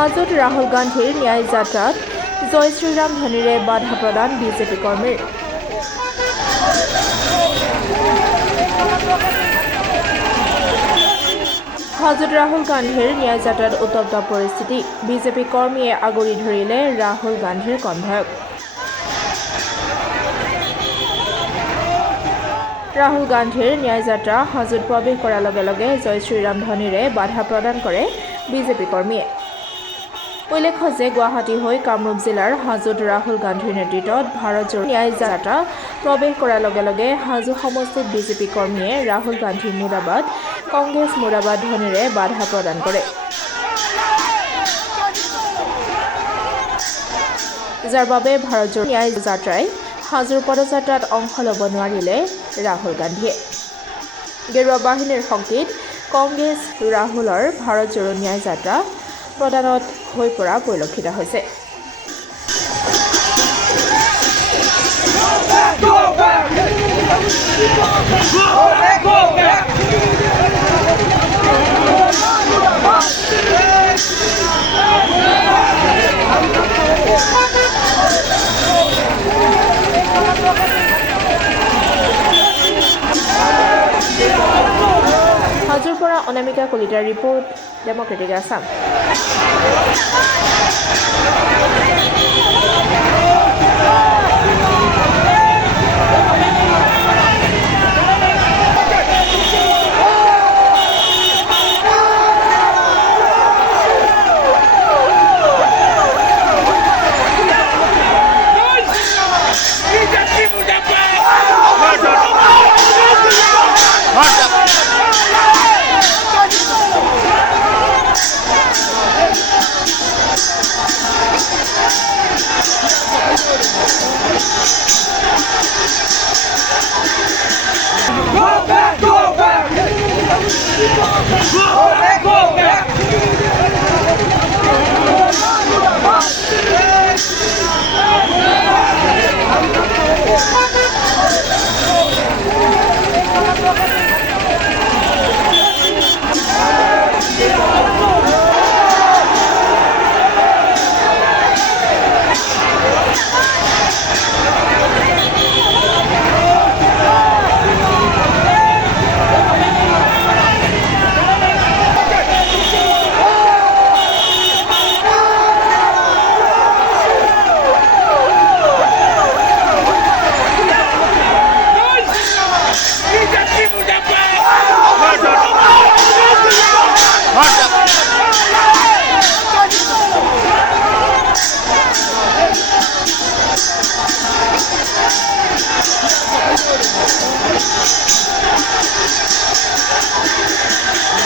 হাজোত ৰাহুল গান্ধীৰ ন্যায় যাত্ৰাত জয় শ্ৰীৰাম ধ্বনিৰে বাধা প্ৰদান বিজেপি কৰ্মীৰ। হাজোত ৰাহুল গান্ধীৰ ন্যায় যাত্ৰাত উত্তপ্ত পৰিস্থিতি। বিজেপি কৰ্মীয়ে আগুৰি ধৰিলে ৰাহুল গান্ধীৰ কনভয়ক। ৰাহুল গান্ধীৰ ন্যায় যাত্ৰা হাজোত প্ৰৱেশ কৰাৰ লগে লগে জয় শ্ৰীৰাম ধ্বনিৰে বাধা প্ৰদান কৰে বিজেপি কৰ্মীয়ে। উল্লেখ্য যে গুৱাহাটী হৈ কামৰূপ জিলাৰ হাজোত ৰাহুল গান্ধীৰ নেতৃত্বত ভাৰতজোৰা ন্যায় যাত্ৰা প্ৰৱেশ কৰাৰ লগে লগে হাজো সমষ্টিত বিজেপি কৰ্মীয়ে ৰাহুল গান্ধী মুৰ্দাবাদ, কংগ্ৰেছ মুৰ্দাবাদ ধ্বনিৰে বাধা প্ৰদান কৰে, যাৰ বাবে ভাৰতজোৰা ন্যায় যাত্ৰাই হাজোৰ পদযাত্ৰাত অংশ ল'ব নোৱাৰিলে ৰাহুল গান্ধীয়ে। গেৰুৱা বাহিনীৰ শক্তিত কংগ্ৰেছ ৰাহুলৰ ভাৰতজোৰা ন্যায় যাত্ৰা প্ৰদানত হৈ পৰা পৰিলক্ষিত হৈছে। হাজোৰ পৰা অনামিকা কলিতাৰ ৰিপৰ্ট, ডেমক্ৰেটিক আছাম।